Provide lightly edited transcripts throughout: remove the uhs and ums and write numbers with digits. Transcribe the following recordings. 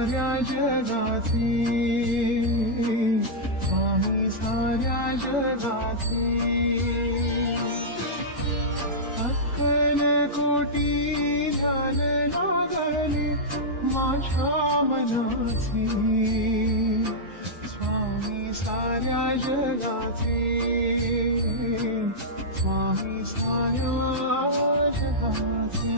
साऱ्या जगाचे, स्वामी साऱ्या जगाचे, अक्कल कोटी ध्यान लागले माझ्या मनाचे, स्वामी साऱ्या जगाचे, स्वामी साऱ्या जगाचे.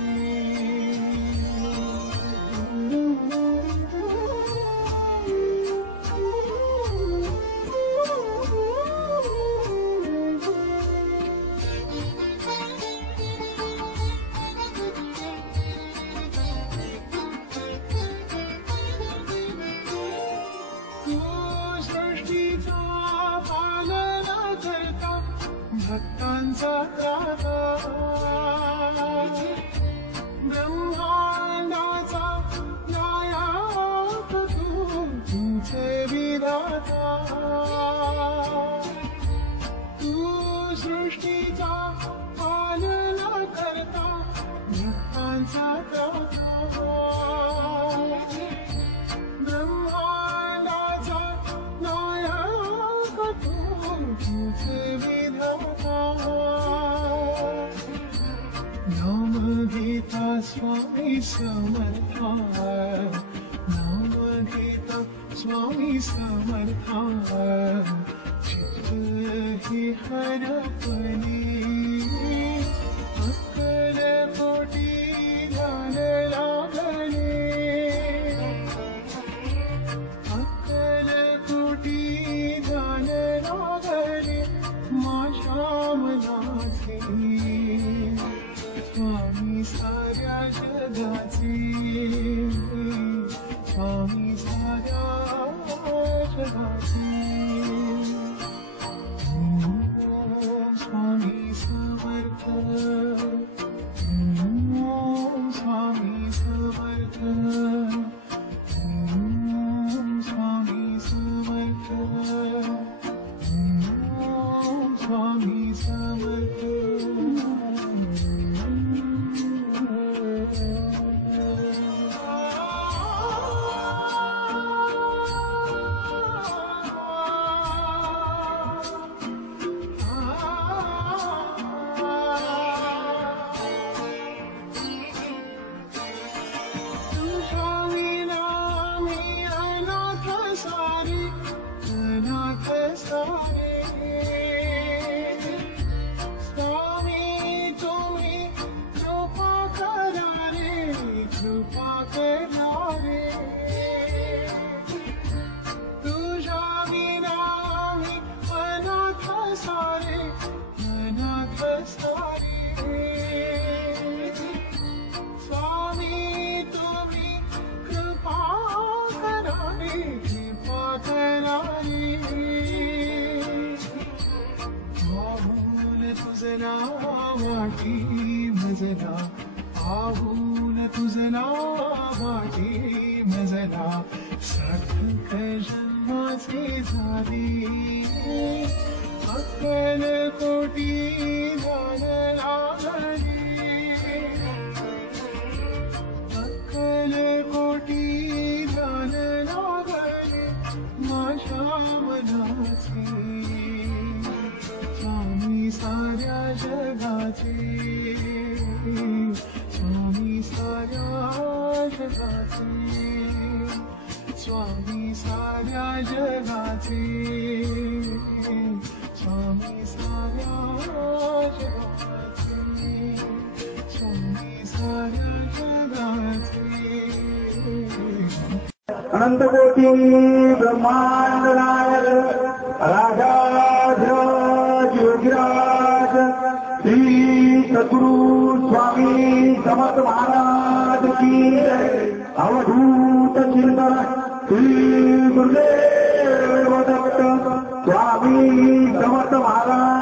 भक्तांचा त्राता, ब्रह्मांडाचा नायक तुझे विधाता, तू सृष्टीचा पालना करता, भक्तांचा त्राता, ब्रह्मांडाचा नायक तुझे विधाता. नाम घेता स्वामी समर्था, नाम घेता स्वामी समर्था, चित्त ही हरपली, अक्कल कोटी ध्यान लागले, अक्कल कोटी ध्यान लागले माझ्या मनाचे, स्वामी साऱ्या जगाचे, स्वामी साऱ्या जगाचे. स्वामी समर्थ, स्वामी समर्थ, स्वामी समर्थ, स्वामी समर्थ. वाटी मजला, आहून तुझला वाटी मजला, सार्थक जन्माचे झाले, अक्कल कोटी ध्यान लागले, अक्कल कोटी ध्यान लागले माझ्या मनाचे, स्वामी साऱ्या जगाचे, स्वामी साऱ्या जगाचे, स्वामी साऱ्या जगाचे, स्वामी साऱ्या जगाचे, स्वामी साऱ्या जगाचे. अनंत कोटी ब्रह्मांड नायक राजाधिराज योगीराज श्री सद्गुरु स्वामी समर्थ महाराज की जय. अवधूत चिंतन श्री गुरुदेव दत्त स्वामी समर्थ महाराज